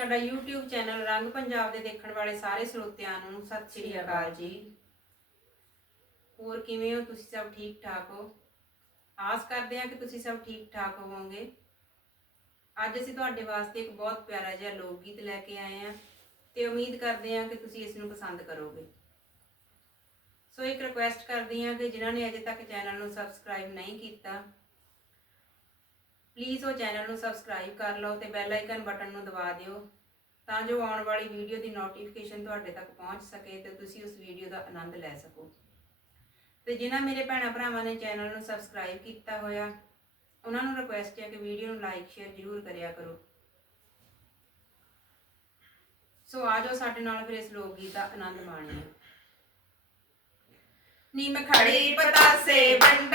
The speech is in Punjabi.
ਸਾਡਾ YouTube ਚੈਨਲ ਰੰਗ ਪੰਜਾਬ ਦੇ ਦੇਖਣ ਵਾਲੇ ਸਾਰੇ ਸਰੋਤਿਆਂ ਨੂੰ ਸਤਿ ਸ਼੍ਰੀ ਅਕਾਲ ਜੀ। ਹੋਰ ਕਿਵੇਂ ਹੋ? ਤੁਸੀਂ ਸਭ ਠੀਕ ਠਾਕ ਹੋ? ਆਸ ਕਰਦੇ ਹਾਂ ਕਿ ਤੁਸੀਂ ਸਭ ਠੀਕ ਠਾਕ ਹੋਵੋਗੇ। ਅੱਜ ਅਸੀਂ ਤੁਹਾਡੇ ਵਾਸਤੇ ਇੱਕ ਬਹੁਤ ਪਿਆਰਾ ਜਿਹਾ ਲੋਕ ਗੀਤ ਲੈ ਕੇ ਆਏ ਹਾਂ ਤੇ ਉਮੀਦ ਕਰਦੇ ਹਾਂ ਕਿ ਤੁਸੀਂ ਇਸ ਨੂੰ ਪਸੰਦ ਕਰੋਗੇ। ਸੋ ਇੱਕ ਰਿਕੁਐਸਟ ਕਰਦੀ ਹਾਂ ਕਿ ਜਿਨ੍ਹਾਂ ਨੇ ਅਜੇ ਤੱਕ ਚੈਨਲ ਨੂੰ ਸਬਸਕ੍ਰਾਈਬ ਨਹੀਂ ਕੀਤਾ ਪਲੀਜ਼ ਉਹ ਚੈਨਲ ਨੂੰ ਸਬਸਕ੍ਰਾਈਬ ਕਰ ਲਓ ਤੇ ਬੈਲ ਆਈਕਨ ਬਟਨ ਨੂੰ ਦਬਾ ਦਿਓ ਤਾਂ ਜੋ ਆਉਣ ਵਾਲੀ ਵੀਡੀਓ ਦੀ ਨੋਟੀਫਿਕੇਸ਼ਨ ਤੁਹਾਡੇ ਤੱਕ ਪਹੁੰਚ ਸਕੇ ਤੇ ਤੁਸੀਂ ਉਸ ਵੀਡੀਓ ਦਾ ਆਨੰਦ ਲੈ ਸਕੋ। ਤੇ ਜਿਨ੍ਹਾਂ ਮੇਰੇ ਭੈਣਾਂ ਭਰਾਵਾਂ ਨੇ ਚੈਨਲ ਨੂੰ ਸਬਸਕ੍ਰਾਈਬ ਕੀਤਾ ਹੋਇਆ, ਉਹਨਾਂ ਨੂੰ ਰਿਕੁਐਸਟ ਹੈ ਕਿ ਵੀਡੀਓ ਨੂੰ ਲਾਈਕ ਸ਼ੇਅਰ ਜ਼ਰੂਰ ਕਰਿਆ ਕਰੋ। ਸੋ ਆਜੋ ਸਾਡੇ ਨਾਲ ਫਿਰ ਇਸ ਲੋਕ ਗੀਤ ਦਾ ਆਨੰਦ ਮਾਣੀਏ। ਨੀ ਮੈਂ ਖੜੀ ਪਤਾਸੇ ਬੰਡਾਰੇ